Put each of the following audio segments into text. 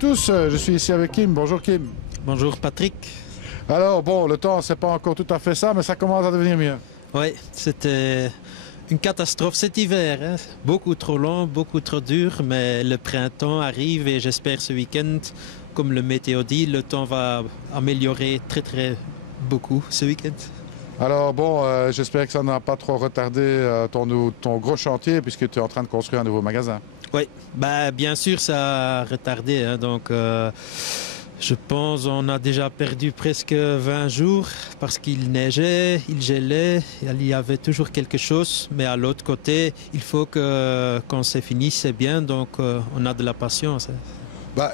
tous, je suis ici avec Kim. Bonjour Kim. Bonjour Patrick. Alors bon, le temps c'est pas encore tout à fait ça, mais ça commence à devenir mieux. Oui, c'était une catastrophe cet hiver. Hein. Beaucoup trop long, beaucoup trop dur, mais le printemps arrive et j'espère ce week-end, comme le météo dit, le temps va améliorer très beaucoup ce week-end. Alors bon, j'espère que ça n'a pas trop retardé ton gros chantier puisque tu es en train de construire un nouveau magasin. Oui, bah, bien sûr ça a retardé. Hein, donc je pense qu'on a déjà perdu presque 20 jours parce qu'il neigeait, il gelait, il y avait toujours quelque chose. Mais à l'autre côté, il faut que quand c'est fini, c'est bien. Donc on a de la patience. Bah,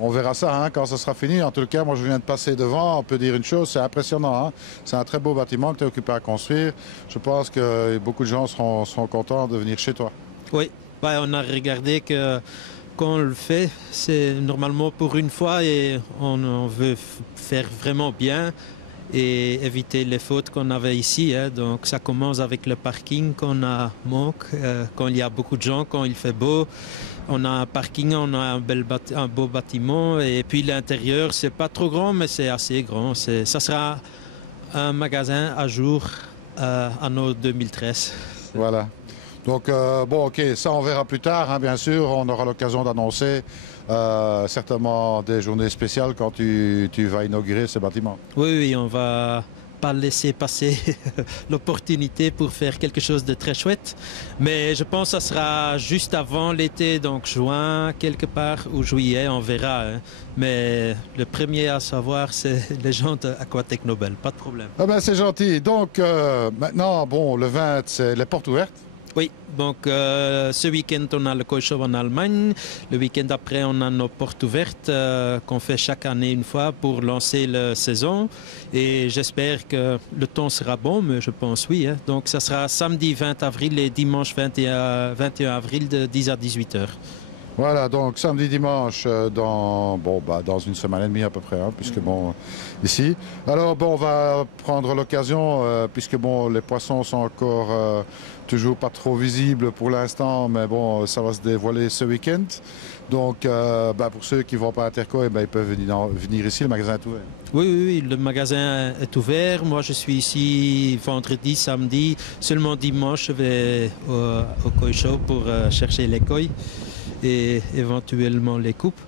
on verra ça hein, quand ça sera fini. En tout cas, moi je viens de passer devant. On peut dire une chose, c'est impressionnant. Hein. C'est un très beau bâtiment que tu es occupé à construire. Je pense que beaucoup de gens seront contents de venir chez toi. Oui, bah, on a regardé que quand on le fait, c'est normalement pour une fois et on veut faire vraiment bien et éviter les fautes qu'on avait ici. Hein. Donc ça commence avec le parking qu'on a manque, quand il y a beaucoup de gens, quand il fait beau. On a un parking, on a un beau bâtiment et puis l'intérieur, c'est pas trop grand mais c'est assez grand. Ça sera un magasin à jour anno 2013. Voilà. Donc bon, ok, ça on verra plus tard, hein, bien sûr. On aura l'occasion d'annoncer certainement des journées spéciales quand tu vas inaugurer ce bâtiment. Oui, on va pas laisser passer l'opportunité pour faire quelque chose de très chouette. Mais je pense que ça sera juste avant l'été, donc juin quelque part ou juillet, on verra. Hein. Mais le premier à savoir, c'est les gens d'Aquatech Nobel, pas de problème. Ah ben c'est gentil. Donc maintenant, bon, le 20, c'est les portes ouvertes. Oui, donc ce week-end, on a le Koi Show en Allemagne. Le week-end après, on a nos portes ouvertes qu'on fait chaque année une fois pour lancer la saison. Et j'espère que le temps sera bon, mais je pense oui. Hein. Donc ça sera samedi 20 avril et dimanche 21 avril de 10 à 18 heures. Voilà, donc samedi, dimanche, dans une semaine et demie à peu près, hein, puisque bon, ici. Alors bon, on va prendre l'occasion, puisque bon, les poissons sont encore toujours pas trop visibles pour l'instant, mais bon, ça va se dévoiler ce week-end. Donc pour ceux qui ne vont pas à Interco, ils peuvent venir ici, le magasin est ouvert. Oui, le magasin est ouvert. Moi, je suis ici vendredi, samedi. Seulement dimanche, je vais au Koi Show pour chercher les koi et éventuellement les coupes.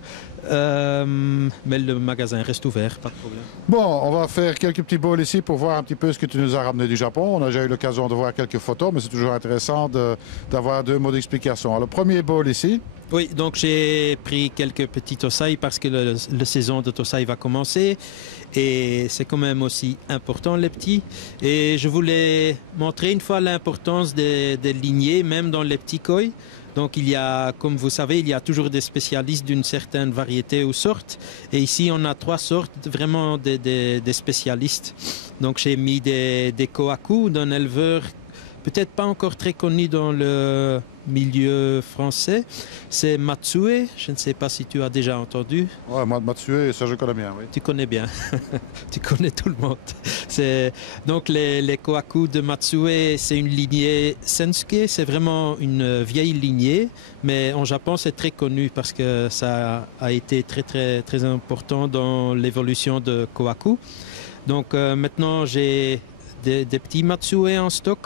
Mais le magasin reste ouvert, pas de problème. Bon, on va faire quelques petits bowls ici pour voir un petit peu ce que tu nous as ramené du Japon. On a déjà eu l'occasion de voir quelques photos, mais c'est toujours intéressant d'avoir deux mots d'explication. Alors, le premier bowl ici. Oui, donc j'ai pris quelques petits tosai parce que la saison de tosai va commencer et c'est quand même aussi important les petits. Et je voulais montrer une fois l'importance des lignées, même dans les petits koi. Donc il y a, comme vous savez, il y a toujours des spécialistes d'une certaine variété ou sorte. Et ici, on a trois sortes, vraiment des spécialistes. Donc j'ai mis des kohaku d'un éleveur peut-être pas encore très connu dans le milieu français. C'est Matsue, je ne sais pas si tu as déjà entendu. Ouais, moi, Matsue, ça je connais bien, oui. Tu connais bien, tu connais tout le monde. Donc les kohaku de Matsue, c'est une lignée Sensuke, c'est vraiment une vieille lignée, mais en Japon c'est très connu parce que ça a été très important dans l'évolution de kohaku. Donc maintenant j'ai des petits Matsue en stock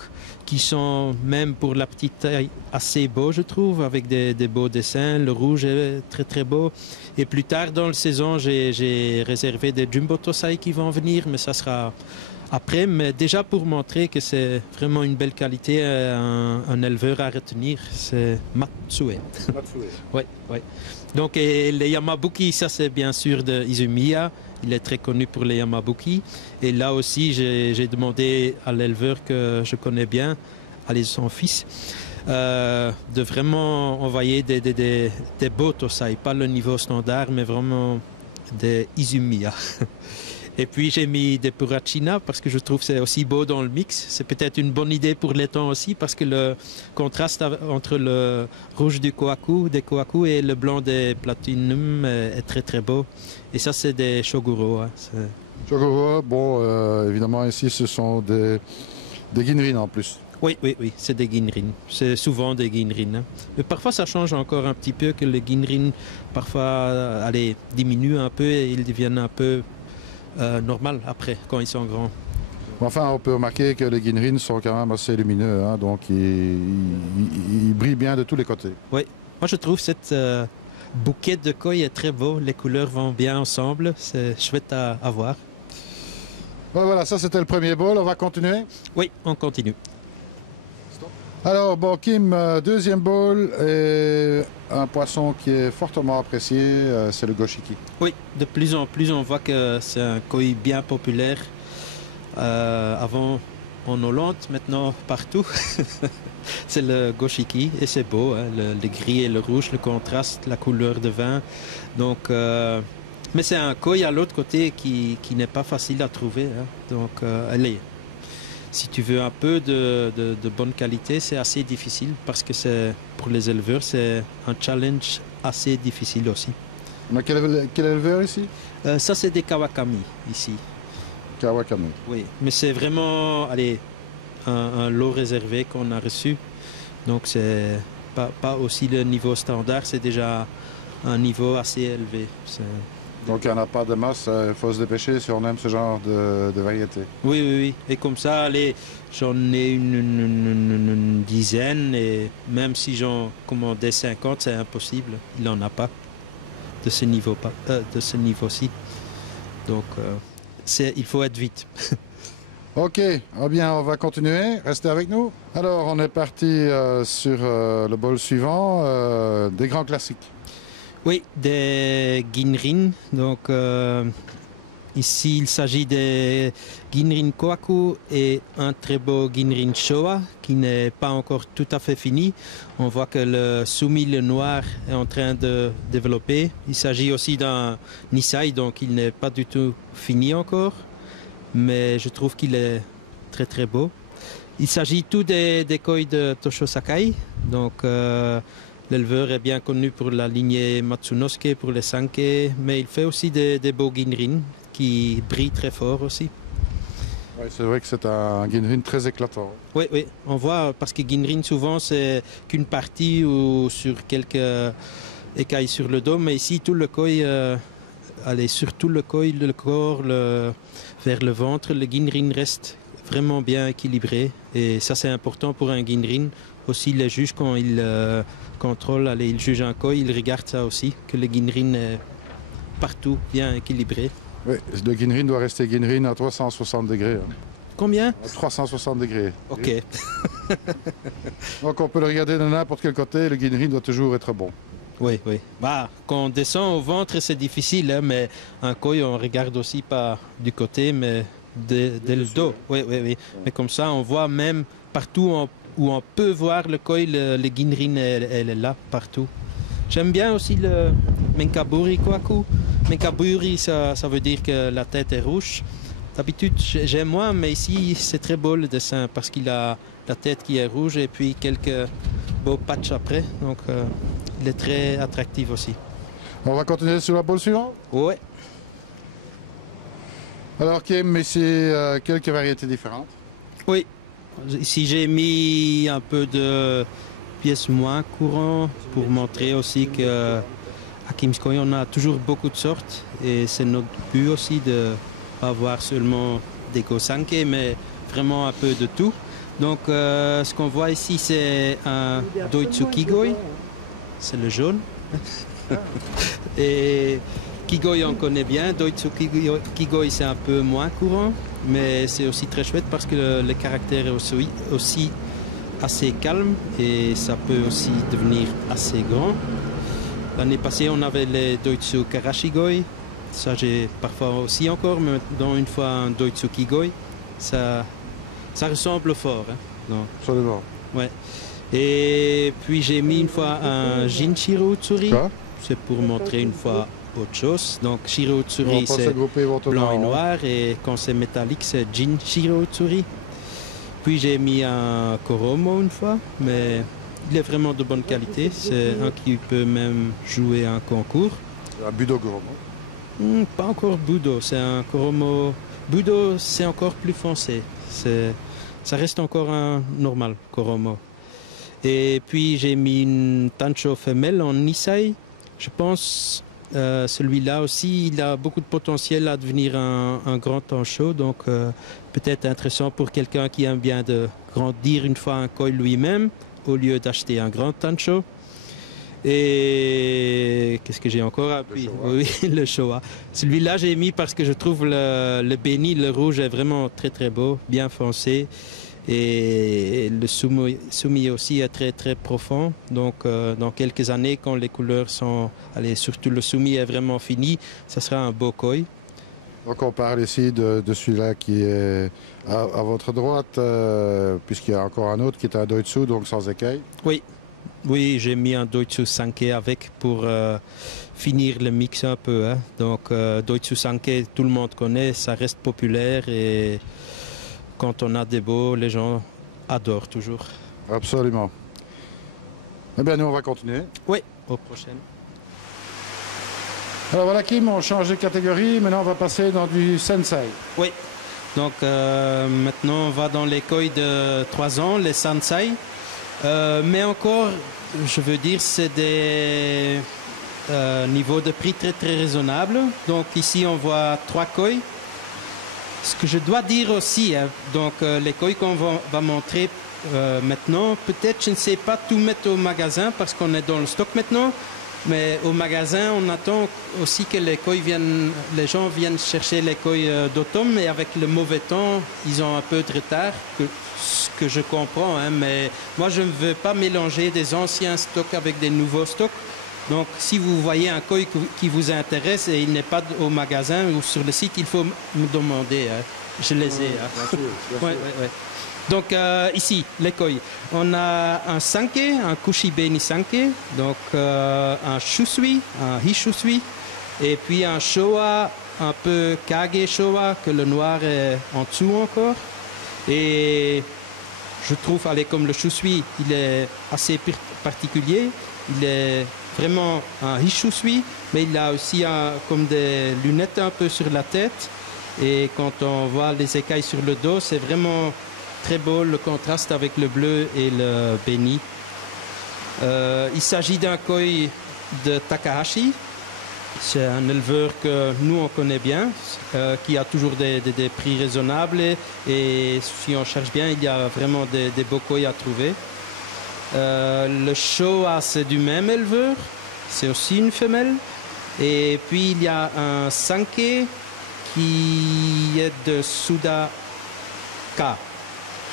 qui sont même pour la petite taille assez beaux je trouve, avec des beaux dessins. Le rouge est très beau. Et plus tard dans la saison, j'ai réservé des Jumbo Tosai qui vont venir, mais ça sera après. Mais déjà pour montrer que c'est vraiment une belle qualité, un éleveur à retenir, c'est Matsue. Matsue. Oui. Donc et les Yamabuki, ça c'est bien sûr de Izumiya. Il est très connu pour les Yamabuki. Et là aussi, j'ai demandé à l'éleveur que je connais bien, à son fils, de vraiment envoyer des beaux Tosai. Pas le niveau standard, mais vraiment des Izumiya. Et puis j'ai mis des Purachina parce que je trouve que c'est aussi beau dans le mix. C'est peut-être une bonne idée pour l'étang aussi parce que le contraste entre le rouge des kohaku et le blanc des Platinum est très beau. Et ça c'est des Shoguro. Hein. Shoguro, bon, évidemment ici ce sont des Ginrin en plus. Oui, oui, oui, c'est des Ginrin. C'est souvent des Ginrin, hein. Mais parfois, ça change encore un petit peu, que les Ginrin, parfois, allez, diminuent un peu et ils deviennent un peu normal après, quand ils sont grands. Enfin, on peut remarquer que les Ginrin sont quand même assez lumineux, hein, donc ils brillent bien de tous les côtés. Oui, moi je trouve cette bouquet de koi est très beau. Les couleurs vont bien ensemble. C'est chouette à voir. Bon, voilà, ça c'était le premier bol. On va continuer. Oui, on continue. Alors, bon, Kim, deuxième bol et un poisson qui est fortement apprécié, c'est le goshiki. Oui, de plus en plus, on voit que c'est un koi bien populaire. Avant en Hollande, maintenant partout. C'est le goshiki et c'est beau, hein, le gris et le rouge, le contraste, la couleur de vin. Donc, mais c'est un koi à l'autre côté qui n'est pas facile à trouver, hein. Donc, allez, si tu veux un peu de bonne qualité, c'est assez difficile parce que pour les éleveurs, c'est un challenge assez difficile aussi. On a quel éleveur ici? Ça, c'est des Kawakami ici. Kawakami. Oui, mais c'est vraiment, allez, un lot réservé qu'on a reçu. Donc c'est pas aussi le niveau standard, c'est déjà un niveau assez élevé. Donc il n'y en a pas de masse, il faut se dépêcher si on aime ce genre de variété. Oui, oui, oui. Et comme ça, allez, j'en ai une dizaine et même si j'en commandais 50, c'est impossible. Il n'en a pas de ce niveau-ci. Donc il faut être vite. Ok, eh bien on va continuer, restez avec nous. Alors on est parti sur le bol suivant, des grands classiques. Oui, des Ginrin. Donc ici il s'agit des Ginrin Kohaku et un très beau Ginrin Showa qui n'est pas encore tout à fait fini. On voit que le soumis, le noir, est en train de développer. Il s'agit aussi d'un Nisai, donc il n'est pas du tout fini encore. Mais je trouve qu'il est très très beau. Il s'agit tout des koi de Tosho Sakai. Donc l'éleveur est bien connu pour la lignée Matsunosuke, pour les Sankei, mais il fait aussi des beaux Ginrin qui brillent très fort aussi. Oui, c'est vrai que c'est un Ginrin très éclatant. Oui, oui, on voit, parce que Ginrin souvent c'est qu'une partie ou sur quelques écailles sur le dos, mais ici tout le koi, allez, surtout le koi, le corps, vers le ventre, le Ginrin reste vraiment bien équilibré et ça c'est important pour un Ginrin. Aussi les juges quand ils contrôlent, allez, ils jugent un koi, ils regardent ça aussi, que le Ginrin est partout bien équilibré. Oui, le Ginrin doit rester Ginrin à 360 degrés. Hein. Combien? À 360 degrés. Ok. Donc on peut le regarder de n'importe quel côté, le Ginrin doit toujours être bon. Oui, oui. Bah, quand on descend au ventre, c'est difficile, hein, mais un koi, on regarde aussi pas du côté, mais dès le dos. Oui, oui, oui. Mais comme ça, on voit même partout où on peut voir le koi, le Ginrin, elle est là, partout. J'aime bien aussi le Menkaburi Kohaku. Menkaburi, ça veut dire que la tête est rouge. D'habitude, j'aime moins, mais ici, c'est très beau le dessin parce qu'il a la tête qui est rouge et puis quelques beaux patchs après. Donc, il est très attractif aussi. On va continuer sur la boule suivante. Oui. Alors Kim, ici quelques variétés différentes. Oui. Ici, j'ai mis un peu de pièces moins courantes pour montrer aussi que à Kim's Koi, on a toujours beaucoup de sortes et c'est notre but aussi de pas avoir seulement des Kosankei, mais vraiment un peu de tout. Donc, ce qu'on voit ici, c'est un Doitsu Kigoi, c'est le jaune. Et Kigoi, on connaît bien. Doitsu Kigoi, c'est un peu moins courant, mais c'est aussi très chouette parce que le caractère est aussi assez calme et ça peut aussi devenir assez grand. L'année passée, on avait les Doitsu Karashigoi. Ça, j'ai parfois aussi encore, mais dans une fois un Doitsu Kigoi, ça ressemble fort. Hein, donc. Absolument. Ouais. Et puis j'ai mis une fois un Jinshiro Utsuri. C'est pour montrer une fois autre chose. Donc Shiro Utsuri, c'est blanc et noir. Et quand c'est métallique, c'est Jinshiro Utsuri. Puis j'ai mis un Koromo une fois, mais il est vraiment de bonne qualité. C'est un qui peut même jouer un concours. Un Budo Koromo? Pas encore Budo, c'est un Koromo. Budo, c'est encore plus foncé. ça reste encore un normal Koromo. Et puis j'ai mis une Tancho femelle en Nisei. Je pense celui-là aussi, il a beaucoup de potentiel à devenir un grand Tancho, donc peut-être intéressant pour quelqu'un qui aime bien de grandir une fois un koi lui-même au lieu d'acheter un grand Tancho. Et qu'est-ce que j'ai encore appris? Oui, le Showa. Celui-là, j'ai mis parce que je trouve le béni, le rouge, est vraiment très très beau, bien foncé. Et le sumi aussi est très très profond. Donc, dans quelques années, quand les couleurs sont, allez, surtout le sumi est vraiment fini, ça sera un beau koi. Donc, on parle ici de celui-là qui est à votre droite, puisqu'il y a encore un autre qui est un Doitsu, donc sans écaille. Oui. Oui, j'ai mis un Doitsu Sankei avec pour finir le mix un peu. Hein. Donc, Doitsu Sankei, tout le monde connaît, ça reste populaire et quand on a des beaux, les gens adorent toujours. Absolument. Eh bien, nous, on va continuer. Oui, au prochain. Alors voilà, Kim, on change de catégorie. Maintenant, on va passer dans du Sensei. Oui. Donc, maintenant, on va dans les koi de 3 ans, les Sensei. Mais encore, je veux dire, c'est des niveaux de prix très très raisonnables. Donc ici, on voit 3 koi. Ce que je dois dire aussi, hein, donc les koi qu'on va montrer maintenant, peut-être je ne sais pas tout mettre au magasin parce qu'on est dans le stock maintenant. Mais au magasin, on attend aussi que les gens viennent chercher les koi d'automne. Et avec le mauvais temps, ils ont un peu de retard. Ce que je comprends, hein, mais moi je ne veux pas mélanger des anciens stocks avec des nouveaux stocks. Donc si vous voyez un koi qui vous intéresse et il n'est pas au magasin ou sur le site, il faut me demander. Hein. Je les ai. Hein. Bien sûr, bien sûr. Ouais. Donc ici, les koi. On a un Sankei, un Kushibeni Sankei, donc un Shusui, un Hishusui, et puis un Showa, un peu Kage Showa, que le noir est en dessous encore. Et je trouve, comme le Shusui, il est assez particulier. Il est vraiment un Hishusui, mais il a aussi comme des lunettes un peu sur la tête. Et quand on voit les écailles sur le dos, c'est vraiment très beau le contraste avec le bleu et le béni. Il s'agit d'un koi de Takahashi. C'est un éleveur que nous on connaît bien, qui a toujours des prix raisonnables et si on cherche bien, il y a vraiment des beaux koi à trouver. Le Showa, c'est du même éleveur, c'est aussi une femelle. Et puis il y a un Sankei qui est de Sudaka.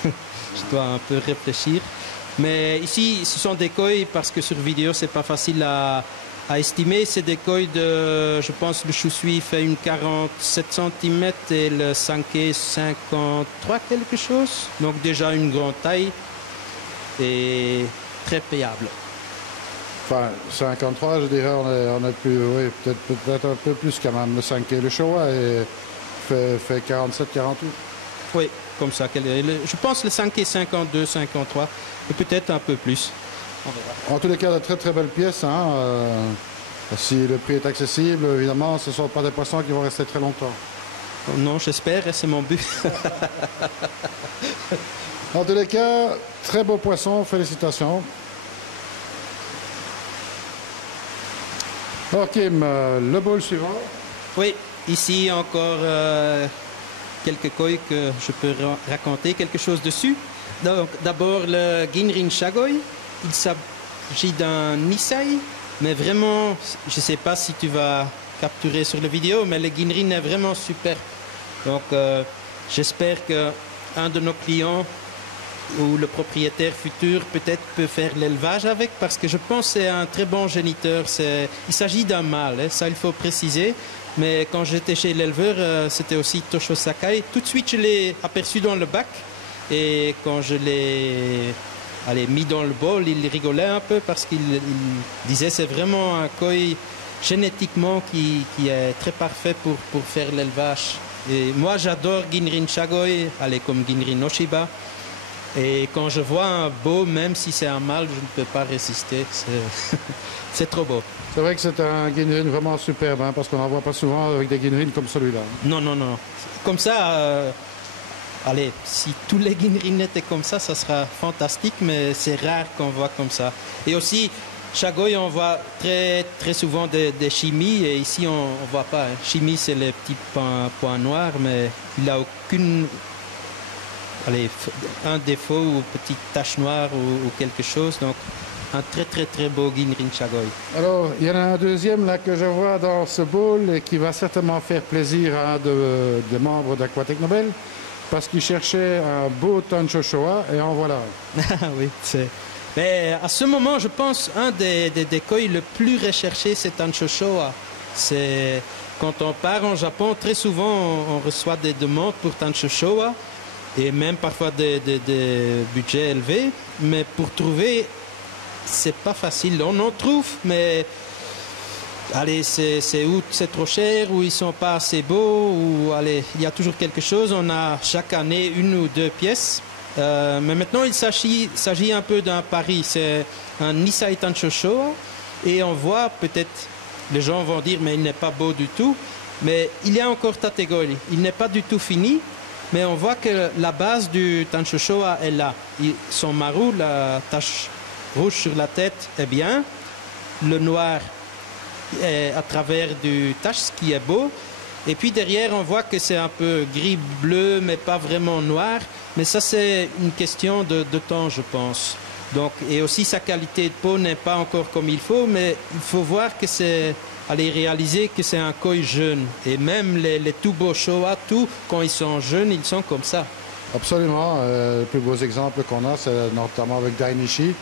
Je dois un peu réfléchir. Mais ici, ce sont des koi parce que sur vidéo, c'est pas facile à estimer. C'est des koi de, je pense, le Shusui fait une 47 cm et le Sankei 53 quelque chose. Donc déjà une grande taille et très payable. Enfin, 53, je dirais, on est plus, oui, peut-être un peu plus quand même. Le Sankei, le Showa fait 47-48. Oui, comme ça. Je pense le Sankei 52, 53 et peut-être un peu plus. On verra. En tous les cas, de très très belles pièces. Hein, si le prix est accessible, évidemment, ce ne sont pas des poissons qui vont rester très longtemps. Non, j'espère, et c'est mon but. En tous les cas, très beau poisson, félicitations. Ok, le bowl suivant. Oui, ici encore quelques koi que je peux raconter quelque chose dessus. Donc d'abord le Ginrin Shagoi, il s'agit d'un Nisei, mais vraiment, je ne sais pas si tu vas capturer sur la vidéo, mais le Ginrin est vraiment super. Donc j'espère qu'un de nos clients ou le propriétaire futur peut-être peut faire l'élevage avec, parce que je pense que c'est un très bon géniteur. Il s'agit d'un mâle, hein, ça il faut préciser. Mais quand j'étais chez l'éleveur, c'était aussi Tosho Sakai. Tout de suite, je l'ai aperçu dans le bac. Et quand je l'ai mis dans le bol, il rigolait un peu parce qu'il disait que c'est vraiment un koi génétiquement qui est très parfait pour faire l'élevage. Et moi, j'adore Ginrin Shagoi, comme Ginrin Oshiba. Et quand je vois un beau, même si c'est un mâle, je ne peux pas résister. C'est trop beau. C'est vrai que c'est un Ginrin vraiment superbe, hein, parce qu'on n'en voit pas souvent avec des Ginrin comme celui-là. Non. Comme ça, allez, si tous les Ginrin étaient comme ça sera fantastique, mais c'est rare qu'on voit comme ça. Et aussi, Chagoy, on voit très, très souvent des chimies, et ici, on ne voit pas. Hein. Chimie, c'est les petits points noirs, mais il n'a aucune... Allez, un défaut ou petite tache noire ou quelque chose. Donc, un très, très, très beau Ginrin Chagoy. Alors, il y en a un deuxième là que je vois dans ce bowl et qui va certainement faire plaisir à un des membres d'Aquatech Nobel parce qu'il cherchait un beau Tancho Showa et en voilà. Oui, c'est... Mais à ce moment, je pense, un des koi le plus recherché, c'est Tancho Showa. C'est... Quand on part en Japon, très souvent, on reçoit des demandes pour Tancho Showa et même parfois des budgets élevés. Mais pour trouver, c'est pas facile. On en trouve, mais allez, c'est où c'est trop cher, ou ils sont pas assez beaux, ou allez, il y a toujours quelque chose. On a chaque année une ou deux pièces. Mais maintenant, il s'agit un peu d'un pari. C'est un Nisai Tancho Showa. Et on voit peut-être, les gens vont dire, mais il n'est pas beau du tout. Mais il y a encore Tategori. Il n'est pas du tout fini. Mais on voit que la base du Tancho Showa est là. Son maru, la tache rouge sur la tête, est bien. Le noir est à travers du tache, ce qui est beau. Et puis derrière, on voit que c'est un peu gris-bleu, mais pas vraiment noir. Mais ça, c'est une question de temps, je pense. Donc, et aussi, sa qualité de peau n'est pas encore comme il faut, mais il faut voir que c'est... Aller réaliser que c'est un koi jeune. Et même les tout beaux Showa, quand ils sont jeunes, ils sont comme ça. Absolument. Les plus beaux exemples qu'on a, c'est notamment avec Dainichi.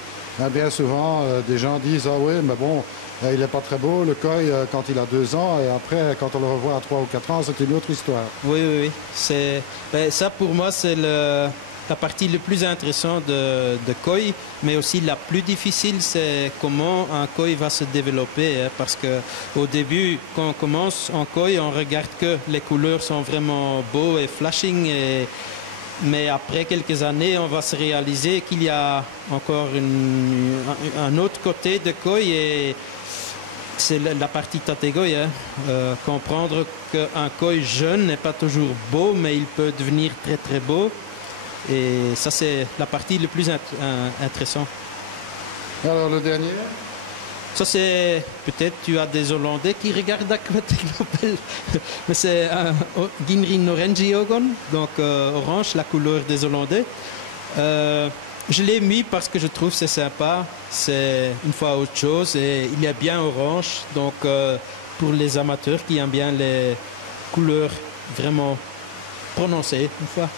Bien souvent, des gens disent « Ah oui, mais bon, il n'est pas très beau, le koi, quand il a 2 ans, et après, quand on le revoit à 3 ou 4 ans, c'est une autre histoire. » Oui, oui, oui. Ça, pour moi, c'est la partie la plus intéressante de koi, mais aussi la plus difficile, c'est comment un koi va se développer. Hein, parce qu'au début, quand on commence en koi, on regarde que les couleurs sont vraiment beaux et flashing. Mais après quelques années, on va se réaliser qu'il y a encore un autre côté de koi, et c'est la partie tategoi. Hein. Comprendre qu'un koi jeune n'est pas toujours beau, mais il peut devenir très très beau. Et ça, c'est la partie la plus intéressante. Alors, le dernier? Ça, c'est... Peut-être tu as des Hollandais qui regardent Aquatech Nobel. Mais c'est un Ginrin Orange Ogon, donc orange, la couleur des Hollandais. Je l'ai mis parce que je trouve que c'est sympa. C'est une fois autre chose. Et il y a bien orange. Donc, pour les amateurs qui aiment bien les couleurs vraiment prononcées, une fois.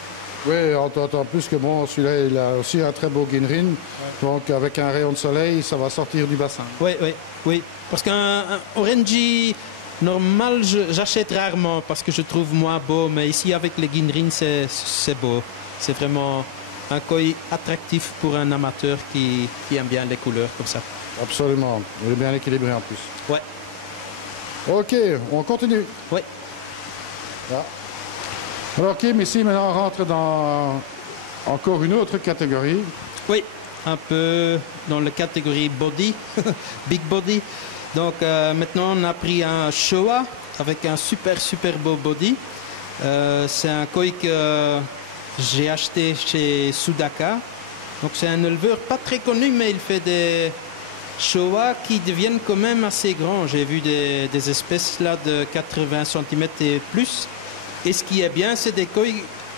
Oui, en plus que bon, celui-là, il a aussi un très beau Ginrin. Ouais. Donc, avec un rayon de soleil, ça va sortir du bassin. Oui, oui, oui. Parce qu'un Orange normal, j'achète rarement parce que je trouve moins beau. Mais ici, avec les Ginrin, c'est beau. C'est vraiment un koi attractif pour un amateur qui aime bien les couleurs comme ça. Absolument. Il est bien équilibré en plus. Oui. OK, on continue. Oui. Ah. Alors Kim, ici maintenant on rentre dans encore une autre catégorie. Oui, un peu dans la catégorie body, big body. Donc maintenant on a pris un Showa avec un super beau body. C'est un koi que j'ai acheté chez Sudaka. Donc c'est un éleveur pas très connu, mais il fait des Showa qui deviennent quand même assez grands. J'ai vu des espèces là de 80 cm et plus. Et ce qui est bien, c'est des koi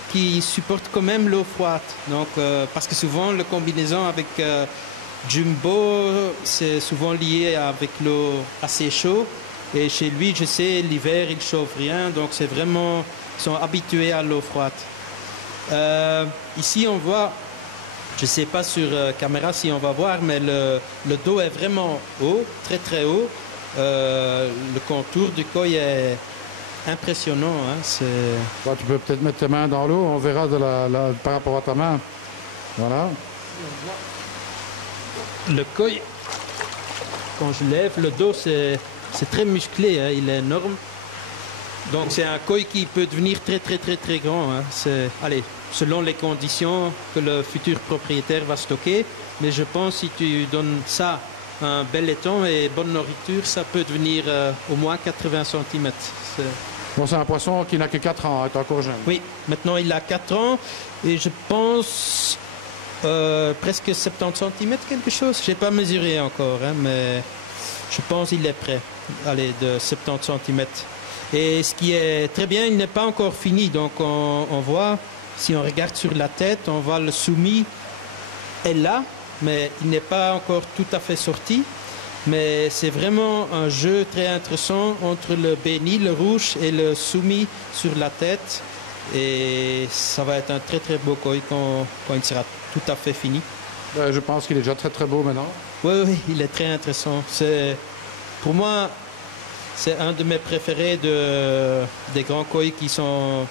qui supportent quand même l'eau froide. Donc, parce que souvent, la combinaison avec Jumbo, c'est souvent lié avec l'eau assez chaude. Et chez lui, je sais, l'hiver, il ne chauffe rien. Donc, c'est vraiment... Ils sont habitués à l'eau froide. Ici, on voit... Je ne sais pas sur caméra si on va voir, mais le dos est vraiment haut, très haut. Le contour du koi est... impressionnant. Hein, bon, tu peux peut-être mettre tes mains dans l'eau, on verra par rapport à ta main. Voilà. Le koi, quand je lève, le dos, c'est très musclé, hein, il est énorme. Donc c'est un koi qui peut devenir très grand. Hein. Allez, selon les conditions que le futur propriétaire va stocker. Mais je pense que si tu donnes ça un bel étang et bonne nourriture, ça peut devenir au moins 80 cm. Bon, c'est un poisson qui n'a que 4 ans, est encore jeune. Oui, maintenant il a 4 ans et je pense presque 70 cm quelque chose. Je n'ai pas mesuré encore, hein, mais je pense qu'il est prêt. Allez, de 70 cm. Et ce qui est très bien, il n'est pas encore fini. Donc on voit, si on regarde sur la tête, on voit le soumis est là, mais il n'est pas encore tout à fait sorti. Mais c'est vraiment un jeu très intéressant entre le béni, le rouge, et le soumis sur la tête. Et ça va être un très très beau koi quand il sera tout à fait fini. Je pense qu'il est déjà très très beau maintenant. Oui, oui, il est très intéressant. Pour moi, c'est un de mes préférés des grands koi qui sont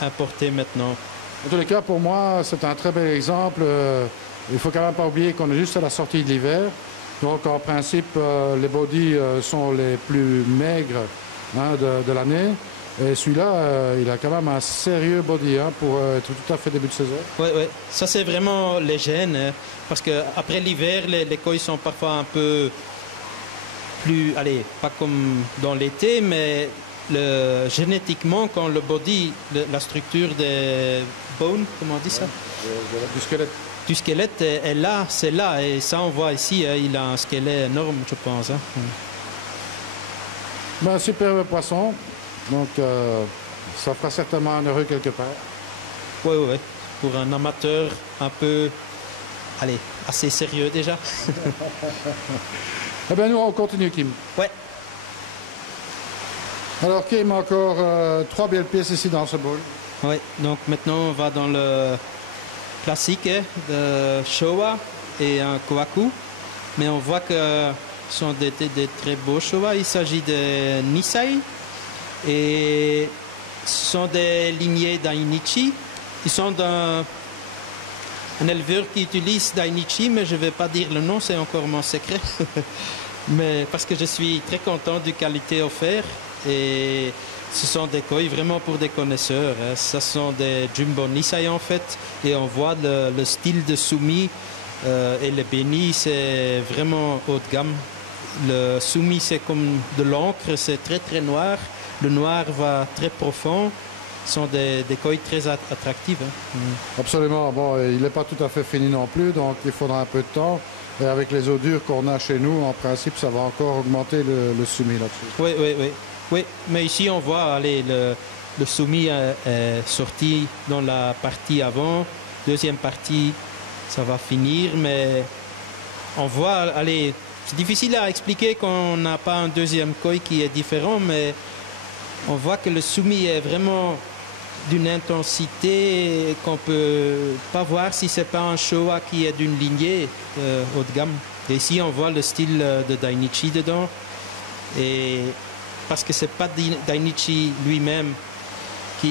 importés maintenant. En tous les cas, pour moi, c'est un très bel exemple. Il ne faut quand même pas oublier qu'on est juste à la sortie de l'hiver. Donc, en principe, les bodies sont les plus maigres, hein, de l'année. Et celui-là, il a quand même un sérieux body, hein, pour être tout à fait début de saison. Oui, oui. Ça, c'est vraiment les gènes. Hein, parce qu'après l'hiver, les koi sont parfois un peu plus... Allez, pas comme dans l'été, mais génétiquement, quand le body, la structure des bones, comment on dit ça? Du squelette. Du squelette est là, c'est là. Et ça, on voit ici, hein, il a un squelette énorme, je pense. Hein. Ben, superbe poisson. Donc, ça fera certainement un heureux quelque part. Oui, oui, oui. Pour un amateur un peu, allez, assez sérieux déjà. Eh bien, nous, on continue, Kim. Ouais. Alors, Kim, encore 3 belles pièces ici dans ce bol. Oui, donc maintenant, on va dans le classique, hein, de Showa et un Kohaku. Mais on voit que ce sont des très beaux Showa. Il s'agit de Nisai. Et ce sont des lignées Dainichi. Ils sont d'un éleveur qui utilise Dainichi, mais je ne vais pas dire le nom, c'est encore mon secret. Mais parce que je suis très content du qualité offerte. Et ce sont des koi vraiment pour des connaisseurs. Hein. Ce sont des Jumbo Nisai en fait. Et on voit le style de soumis et le béni, c'est vraiment haut de gamme. Le soumis, c'est comme de l'encre, c'est très très noir. Le noir va très profond. Ce sont des koi très attractifs. Hein. Absolument. Bon, il n'est pas tout à fait fini non plus, donc il faudra un peu de temps. Et avec les eaux dures qu'on a chez nous, en principe, ça va encore augmenter le soumis là-dessus. Oui, oui, oui. Oui, mais ici on voit, allez, le soumis est sorti dans la partie avant. Deuxième partie, ça va finir, mais on voit, allez, c'est difficile à expliquer quand on n'a pas un deuxième koi qui est différent, mais on voit que le soumis est vraiment d'une intensité qu'on peut pas voir si c'est pas un Showa qui est d'une lignée haut de gamme. Et ici on voit le style de Dainichi dedans. Et parce que c'est pas Dainichi lui-même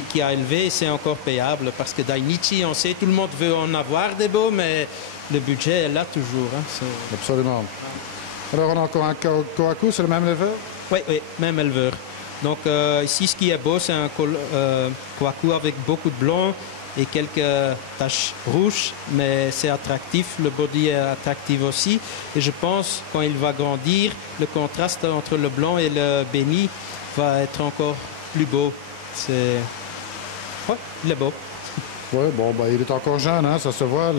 qui a élevé, c'est encore payable. Parce que Dainichi, on sait, tout le monde veut en avoir des beaux, mais le budget est là toujours. Hein, absolument. Alors on a encore un Kohaku, c'est le même éleveur? Oui, oui, même éleveur. Donc ici, ce qui est beau, c'est un Kohaku avec beaucoup de blanc et quelques taches rouges, mais c'est attractif. Le body est attractif aussi. Et je pense, quand il va grandir, le contraste entre le blanc et le béni va être encore plus beau. Ouais, il est beau. Oui, bon, bah, il est encore jeune, hein, ça se voit.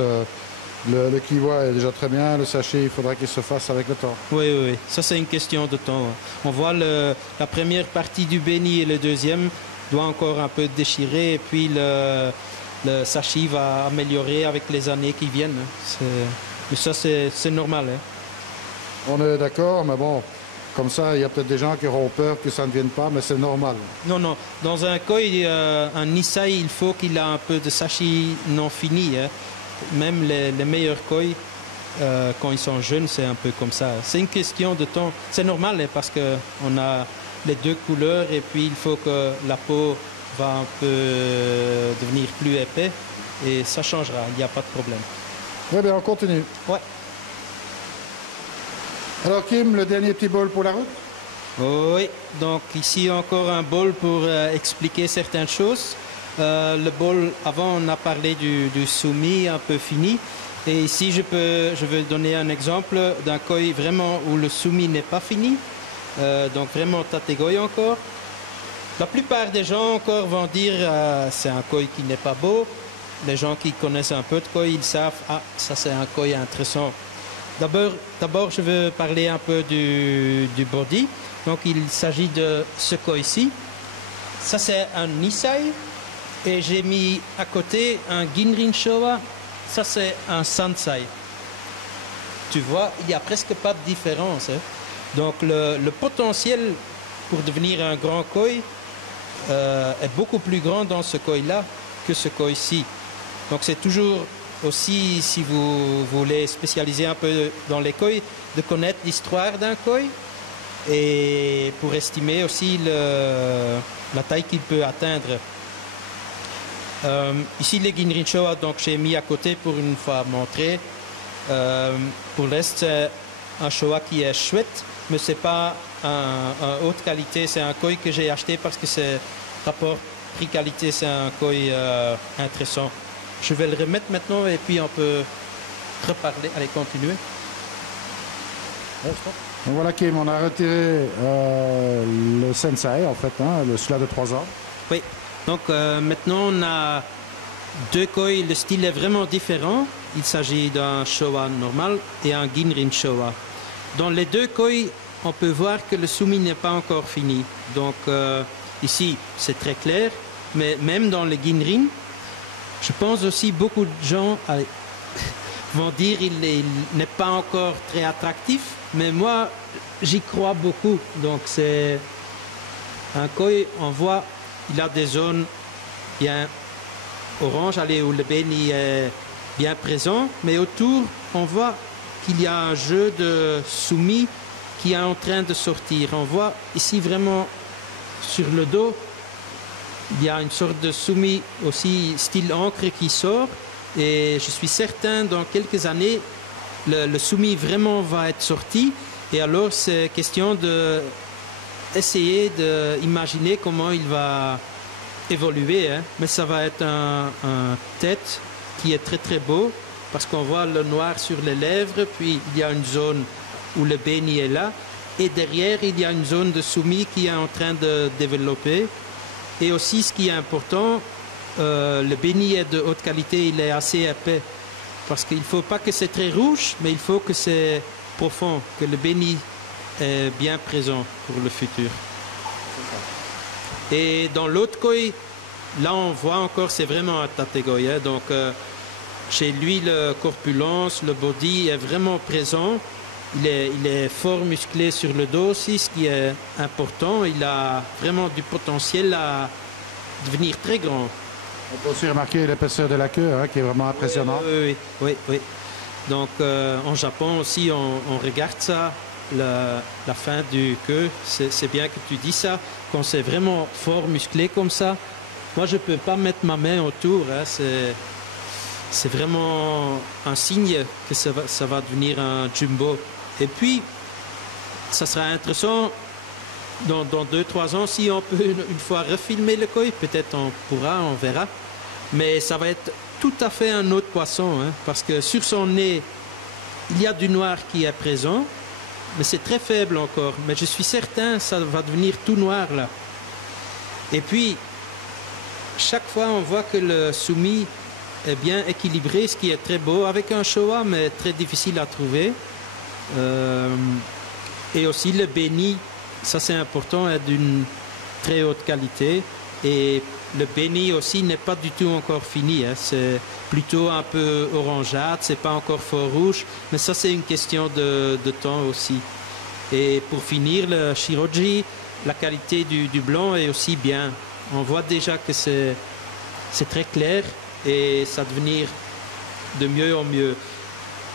Le kiwa est déjà très bien, le sachet, il faudra qu'il se fasse avec le temps. Oui, oui, oui. Ça c'est une question de temps. On voit la première partie du béni et le deuxième doit encore un peu déchirer, et puis le sachet va améliorer avec les années qui viennent. Mais ça c'est normal. Hein. On est d'accord, mais bon, comme ça, il y a peut-être des gens qui auront peur que ça ne vienne pas, mais c'est normal. Non, non. Dans un koi, un Nisai, il faut qu'il ait un peu de sachet non fini. Hein. Même les meilleurs koi, quand ils sont jeunes, c'est un peu comme ça. C'est une question de temps. C'est normal hein, parce qu'on a les deux couleurs et puis il faut que la peau va un peu devenir plus épais et ça changera, il n'y a pas de problème. Oui, bien, on continue. Ouais. Alors Kim, le dernier petit bol pour la route? Oui, donc ici encore un bol pour expliquer certaines choses. Le bol, avant on a parlé du soumis un peu fini. Et ici je vais donner un exemple d'un koi vraiment où le soumis n'est pas fini. Donc vraiment tategoi encore. La plupart des gens encore vont dire c'est un koi qui n'est pas beau. Les gens qui connaissent un peu de koi, ils savent ça c'est un koi intéressant. D'abord, je veux parler un peu du body. Donc, il s'agit de ce koi ici. Ça, c'est un Nisei. Et j'ai mis à côté un Ginrin Showa. Ça, c'est un Sansai. Tu vois, il n'y a presque pas de différence. Hein. Donc, le potentiel pour devenir un grand koi est beaucoup plus grand dans ce koi-là que ce koi-ci. Donc, c'est toujours aussi, si vous voulez spécialiser un peu dans les koi, de connaître l'histoire d'un koi et pour estimer aussi la taille qu'il peut atteindre. Ici, les Ginrin Showa, donc j'ai mis à côté pour une fois montrer. Pour le reste, c'est un Showa qui est chouette, mais ce n'est pas un haute qualité. C'est un koi que j'ai acheté parce que c'est rapport prix-qualité, c'est un koi intéressant. Je vais le remettre maintenant et puis on peut reparler. Allez, continuer. Donc voilà Kim, on a retiré le Sensei en fait, hein, celui-là de 3 ans. Oui, donc maintenant on a deux koi, le style est vraiment différent. Il s'agit d'un Showa normal et un Ginrin Showa. Dans les deux koi, on peut voir que le sumi n'est pas encore fini. Donc ici, c'est très clair, mais même dans le Ginrin, je pense aussi beaucoup de gens vont dire qu'il n'est pas encore très attractif, mais moi, j'y crois beaucoup. Donc, c'est un koi, on voit, il a des zones bien orange, où le beni est bien présent, mais autour, on voit qu'il y a un jeu de sumi qui est en train de sortir. On voit ici vraiment sur le dos, il y a une sorte de sumi aussi style encre qui sort et je suis certain dans quelques années le sumi vraiment va être sorti et alors c'est question de essayer d'imaginer comment il va évoluer, hein. Mais ça va être un tête qui est très très beau parce qu'on voit le noir sur les lèvres, puis il y a une zone où le beni est là et derrière il y a une zone de sumi qui est en train de développer. Et aussi, ce qui est important, le beni est de haute qualité, il est assez épais. Parce qu'il ne faut pas que c'est très rouge, mais il faut que c'est profond, que le beni est bien présent pour le futur. Et dans l'autre koi, là on voit encore, c'est vraiment un tategoi. Hein, donc chez lui, la corpulence, le body est vraiment présent. Il est fort musclé sur le dos aussi, ce qui est important. Il a vraiment du potentiel à devenir très grand. On peut aussi remarquer l'épaisseur de la queue, hein, qui est vraiment impressionnante. Oui. Donc en Japon aussi, on regarde ça, la fin du queue. C'est bien que tu dis ça. Quand c'est vraiment fort musclé comme ça, moi je ne peux pas mettre ma main autour. Hein, c'est vraiment un signe que ça va devenir un jumbo. Et puis, ça sera intéressant dans 2-3 ans, si on peut une fois refilmer le koi, peut-être on verra. Mais ça va être tout à fait un autre poisson, hein, parce que sur son nez, il y a du noir qui est présent, mais c'est très faible encore. Mais je suis certain que ça va devenir tout noir là. Et puis, chaque fois, on voit que le sumi est bien équilibré, ce qui est très beau, avec un Showa, mais très difficile à trouver. Et aussi le beni, ça c'est important, est d'une très haute qualité. Et le beni aussi n'est pas du tout encore fini. Hein. C'est plutôt un peu orangeâtre, c'est pas encore fort rouge, mais ça c'est une question de temps aussi. Et pour finir, le shiroji, la qualité du blanc est aussi bien. On voit déjà que c'est très clair et ça va devenir de mieux en mieux.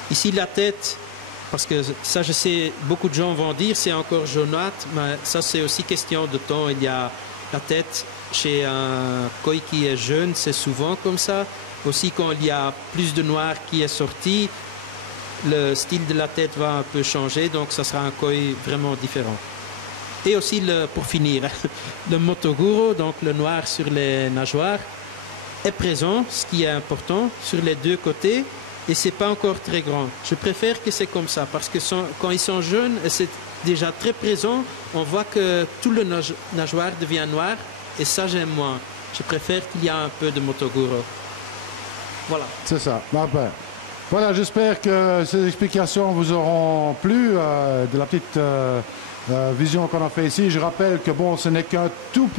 Ici la tête, parce que ça je sais, beaucoup de gens vont dire c'est encore jaunâtre, mais ça c'est aussi question de temps. Il y a la tête chez un koi qui est jeune, c'est souvent comme ça. Aussi quand il y a plus de noir qui est sorti, le style de la tête va un peu changer, donc ça sera un koi vraiment différent. Et aussi, pour finir, le motoguro, donc le noir sur les nageoires, est présent, ce qui est important, sur les deux côtés, et c'est pas encore très grand. Je préfère que c'est comme ça, parce que quand ils sont jeunes, déjà très présent, on voit que tout le nageoire devient noir et ça j'aime moins. Je préfère qu'il y ait un peu de Motoguro. Voilà. C'est ça. Voilà, j'espère que ces explications vous auront plu de la petite vision qu'on a fait ici. Je rappelle que bon, ce n'est qu'un toute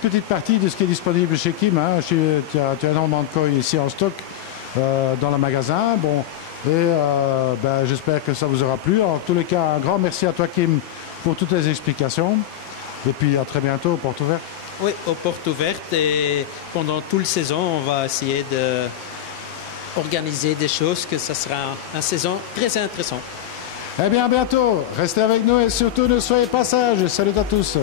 petite partie de ce qui est disponible chez Kim. Hein. Tu as énormément de koi ici en stock dans le magasin. Bon, et j'espère que ça vous aura plu. En tous les cas, un grand merci à toi Kim pour toutes les explications. Et puis à très bientôt aux portes ouvertes. Oui, aux portes ouvertes et pendant toute la saison, on va essayer d'organiser des choses que ça sera une saison très intéressante. Eh bien, à bientôt. Restez avec nous et surtout ne soyez pas sages. Salut à tous.